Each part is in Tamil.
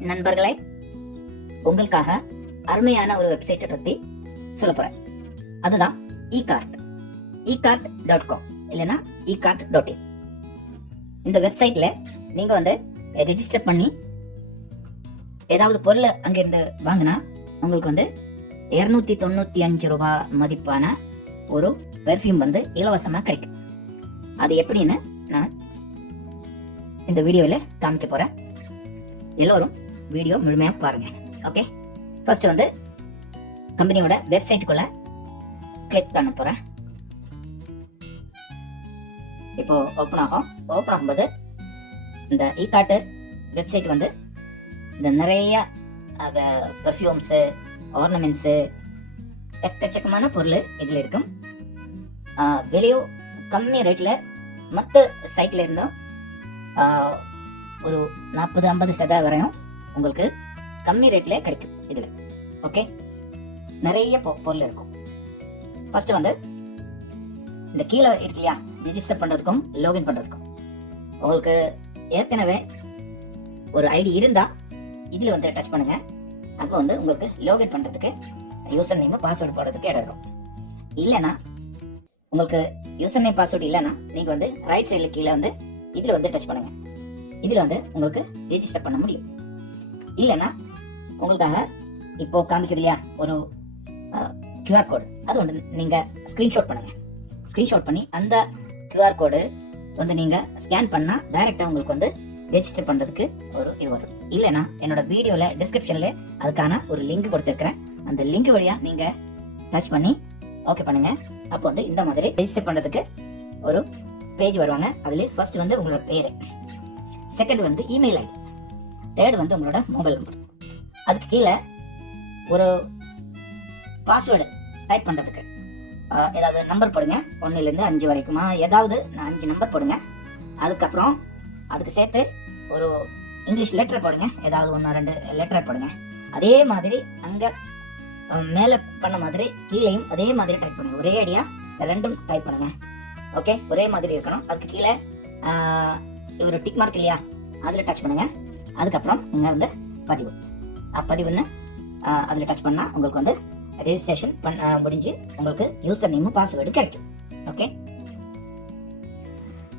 நண்பர்களே உங்களுக்காக அருமையான ஒரு வெப்சைட்டை பத்தி சொல்ல போறேன். அதுதான் e card e card dot com இல்லைன்னா இ கார்ட் டாட் இன் இந்த வெப்சைட்ல நீங்க வந்து ரெஜிஸ்டர் பண்ணி ஏதாவது பொருளை அங்கிருந்து வாங்கினா உங்களுக்கு வந்து இருநூத்தி தொண்ணூத்தி அஞ்சு ரூபா மதிப்பான ஒரு பெர்ஃப்யூம் வந்து இலவசமா கிடைக்கும். அது எப்படின்னு நான் இந்த வீடியோவில் காமிக்க போறேன். எல்லோரும் வீடியோ முழுமையாக பாருங்க. ஓகே ஃபர்ஸ்ட் வந்து கம்பெனியோட வெப்சைட்டுக்குள்ளே கிளிக் பண்ண போறேன். இப்போ ஓப்பன் ஆகும். ஓப்பன் ஆகும்போது இந்த இ கார்ட்டு வெப்சைட் வந்து இந்த நிறைய பெர்ஃப்யூம்ஸு ஆர்னமெண்ட்ஸு எக்கச்சக்கமான பொருள் இதில் இருக்கும். ஆஹ் விலையும் கம்மி ரேட்டில் மற்ற சைட்ல இருந்தும் ஆஹ் ஒரு நாற்பது ஐம்பது சதா வரையும் உங்களுக்கு கம்மி ரேட்ல கிடைக்கும் இதுல. ஓகே நிறைய பொருள் இருக்கும். ஃபர்ஸ்ட் வந்து இந்த கீழே இருக்கு இல்லையா? ரிஜிஸ்டர் பண்றதுக்கும் லாகின் பண்றதுக்கும். உங்களுக்கு ஏற்கனவே ஒரு ஐடி இருந்தா இதுல வந்து டச் பண்ணுங்க. அப்போ வந்து உங்களுக்கு லாகின் பண்றதுக்கு யூசர் நேம் பாஸ்வேர்டு போடுறதுக்கு இடம் வரும். இல்லைன்னா உங்களுக்கு யூசர் நேம் பாஸ்வேர்டு இல்லைன்னா நீங்கள் வந்து ரைட் சைடில் கீழே வந்து இதில் வந்து டச் பண்ணுங்கள் இதில் வந்து உங்களுக்கு ரிஜிஸ்டர் பண்ண முடியும். இல்லைன்னா உங்களுக்காக இப்போ காமிக்குது இல்லையா? ஒரு கியூஆர் கோடு அது ஒன்று. நீங்கள் ஸ்க்ரீன்ஷாட் பண்ணுங்கள் ஸ்க்ரீன்ஷாட் பண்ணி அந்த கியூஆர் கோடு வந்து நீங்கள் ஸ்கேன் பண்ணால் டைரெக்டாக உங்களுக்கு வந்து ரெஜிஸ்டர் பண்ணுறதுக்கு ஒரு இது வரும். இல்லைன்னா என்னோட வீடியோவில் டிஸ்கிரிப்ஷனில் அதுக்கான ஒரு லிங்க் கொடுத்துருக்குறேன். அந்த லிங்க் வழியாக நீங்கள் டச் பண்ணி ஓகே பண்ணுங்கள் அப்போ வந்து இந்த மாதிரி ரெஜிஸ்டர் பண்ணுறதுக்கு ஒரு பேஜ் வருவாங்க. அதில் ஃபர்ஸ்ட் வந்து உங்களோட பேர். செகண்ட் வந்து இமெயில் ஐடி தேர்ட் வந்து உங்களோட மொபைல் நம்பர் அதுக்கு கீழே ஒரு பாஸ்வேர்டு டைப் பண்ணுறதுக்கு ஏதாவது நம்பர் போடுங்க. ஒன்றுலேருந்து அஞ்சு வரைக்குமா? ஏதாவது அஞ்சு நம்பர் போடுங்க. அதுக்கப்புறம் அதுக்கு சேர்த்து ஒரு இங்கிலீஷ் லெட்டர் போடுங்க. ஏதாவது ஒன்று ரெண்டு லெட்டர் போடுங்க. அதே மாதிரி அங்கே மேலே பண்ண மாதிரி கீழேயும் அதே மாதிரி டைப் பண்ணுங்க. ஒரே அடியாக ரெண்டும் டைப் பண்ணுங்க. ஓகே ஒரே மாதிரி இருக்கணும். அதுக்கு கீழே ஆஹ், ஒரு டிக் மார்க் இல்லையா? அதில் டச் பண்ணுங்க. அதுக்கப்புறம் நீங்கள் வந்து பதிவு. பதிவுன்னு அதில் டச் பண்ணால் உங்களுக்கு வந்து ரெஜிஸ்ட்ரேஷன் பண்ண முடிஞ்சு உங்களுக்கு யூசர் நேமும் பாஸ்வேர்டு கிடைக்கும். ஓகே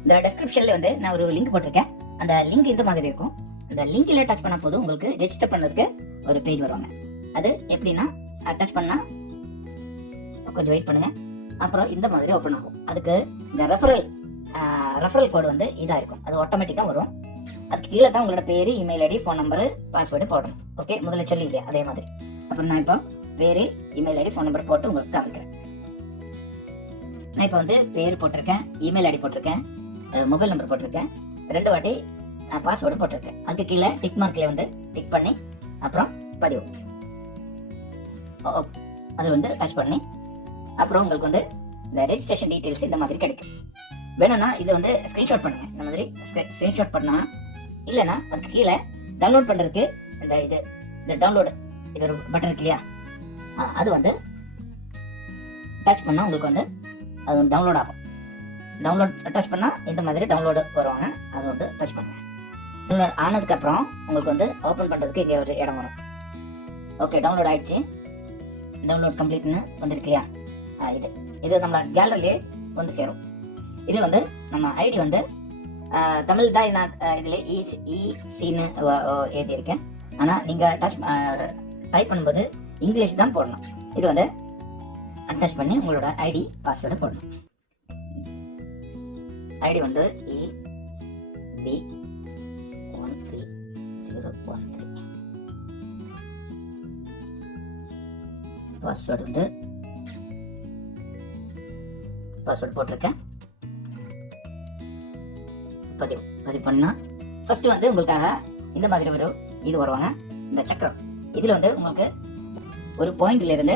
இந்த டெஸ்கிரிப்ஷனில் வந்து நான் ஒரு லிங்க் போட்டிருக்கேன். அந்த லிங்க் இந்த மாதிரி இருக்கும். அந்த லிங்கில் டச் பண்ண போதும் உங்களுக்கு ரெஜிஸ்டர் பண்ணதுக்கு ஒரு பேஜ் வருவாங்க. அது எப்படின்னா டச் பண்ணா கொஞ்சம் வெயிட் பண்ணுங்க. அப்புறம் இந்த மாதிரி ஓப்பன் ஆகும். அதுக்கு இந்த ரெஃபரல் ரெஃபரல் கோடு வந்து இதாக இருக்கும் அது ஆட்டோமேட்டிக்காக வரும். அதுக்கு கீழே தான் உங்களோட பேர் email ID phone number password போடணும். ஓகே முதல்ல சொல்லி இல்லையா அதே மாதிரி. அப்புறம் நான் இப்போ பேர் இமெயில் ஐடி ஃபோன் நம்பர் போட்டு உங்களுக்கு காமிக்கிறேன். நான் இப்போ வந்து பேர் போட்டிருக்கேன் இமெயில் ஐடி போட்டிருக்கேன் மொபைல் நம்பர் போட்டிருக்கேன் ரெண்டு வாட்டி பாஸ்வேர்டு போட்டிருக்கேன். அதுக்கு கீழே டிக் மார்க்கில் வந்து டிக் பண்ணி அப்புறம் பதிவு. அது வந்து டச் பண்ணி அப்புறம் உங்களுக்கு வந்து இந்த ரெஜிஸ்ட்ரேஷன் டீடைல்ஸ் இந்த மாதிரி கிடைக்கும். வேணும்னா இதை வந்து ஸ்க்ரீன்ஷாட் பண்ணுங்க. இந்த மாதிரி ஸ்க்ரீன்ஷாட் பண்ணா இல்லைன்னா அதுக்கு கீழே டவுன்லோட் பண்ணுறதுக்கு இந்த இது இந்த டவுன்லோடு இது ஒரு பட்டன் இருக்கு இல்லையா? அது வந்து டச் பண்ணால் உங்களுக்கு வந்து அது டவுன்லோட் ஆகும். டவுன்லோட் டச் பண்ணால் இந்த மாதிரி டவுன்லோடு வருவாங்க. அது வந்து டச் பண்ணுங்க. டவுன்லோட் ஆனதுக்கப்புறம் உங்களுக்கு வந்து ஓப்பன் பண்ணுறதுக்கு இங்கே ஒரு இடம் வரும். ஓகே டவுன்லோட் ஆயிடுச்சு. டவுன்லோட் கம்ப்ளீட்னு வந்துருக்கு இல்லையா? இது. இது நம்ம கேலரிலே வந்து சேரும். இது வந்து நம்ம ஐடி வந்து தமிழ் தான் நான் இதில் இ சின்னு எழுதியிருக்கேன். ஆனால் நீங்கள் டச் டைப் பண்ணும்போது இங்கிலீஷ் தான் போடணும். இது வந்து அட்டாச் பண்ணி உங்களோட ஐடி பாஸ்வேர்டு போடணும். ஐடி வந்து E P one three zero one three password வந்து பாஸ்வேர்டு போட்டிருக்கேன். பதிவு பதிவு பண்ணா ஃபர்ஸ்ட் வந்து உங்களுக்காக இந்த மாதிரி ஒரு இது வருவாங்க. இந்த சக்கரம். இதுல வந்து உங்களுக்கு ஒரு பாயிண்ட்ல இருந்து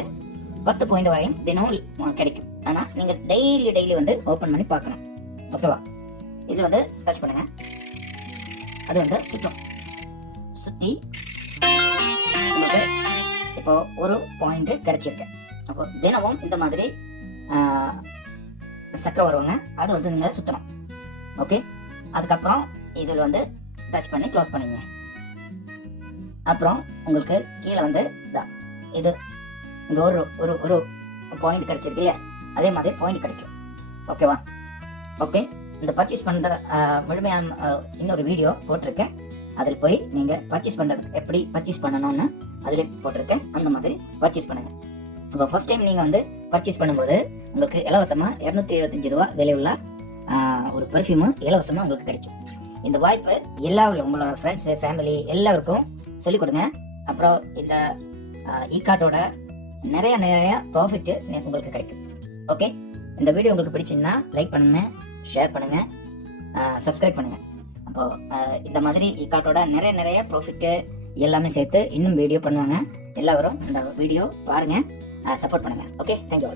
பத்து பாயிண்ட் வரையும் தினமும் கிடைக்கும். ஆனா நீங்க டெய்லி டெய்லி வந்து ஓபன் பண்ணி பார்க்கணும். ஓகேவா இதுல வந்து டச் பண்ணுங்க. அது வந்து சுற்றும் சுத்தி உங்களுக்கு இப்போ ஒரு பாயிண்ட் கிடைச்சிருக்கு. அப்போ தினமும் இந்த மாதிரி ஆஹ், சக்கரம் வருவாங்க. அது வந்து நீங்க சுத்தணும். ஓகே அதுக்கப்புறம் இதில் வந்து டச் பண்ணி க்ளோஸ் பண்ணிங்க. அப்புறம் உங்களுக்கு கீழே வந்து இது இங்கே ஒரு ஒரு ஒரு பாயிண்ட் கிடைச்சிருக்கு இல்லையா? அதே மாதிரி பாயிண்ட் கிடைக்கும். ஓகேவா ஓகே இந்த பர்ச்சேஸ் பண்ணுற முழுமையான இன்னொரு வீடியோ போட்டிருக்கேன். அதில் போய் நீங்கள் பர்ச்சேஸ் பண்ணுறது எப்படி பர்ச்சேஸ் பண்ணணும்னு அதில் போட்டிருக்கேன். அந்த மாதிரி பர்ச்சேஸ் பண்ணுங்கள் இப்போ ஃபர்ஸ்ட் டைம் நீங்கள் வந்து பர்ச்சேஸ் பண்ணும்போது உங்களுக்கு இலவசமாக இரநூத்தி எழுபத்தஞ்சு ரூபா விலையுள்ள உள்ள ஒரு பெர்ஃப்யூமு இலவசமாக உங்களுக்கு கிடைக்கும். இந்த வாய்ப்பு எல்லா உங்களோட ஃப்ரெண்ட்ஸு ஃபேமிலி எல்லாருக்கும் சொல்லிக் கொடுங்க. அப்புறம் இந்த இ நிறைய நிறைய ப்ராஃபிட்டு உங்களுக்கு கிடைக்கும். ஓகே இந்த வீடியோ உங்களுக்கு பிடிச்சிருந்தா லைக் பண்ணுங்க ஷேர் பண்ணுங்க சப்ஸ்கிரைப் பண்ணுங்க. அப்போ இந்த மாதிரி இ கார்டோட நிறைய நிறைய ப்ராஃபிட்டு எல்லாமே சேர்த்து இன்னும் வீடியோ பண்ணுவாங்க. எல்லாரும் இந்த வீடியோ பாருங்க சப்போர்ட் பண்ணுங்க. Okay thank you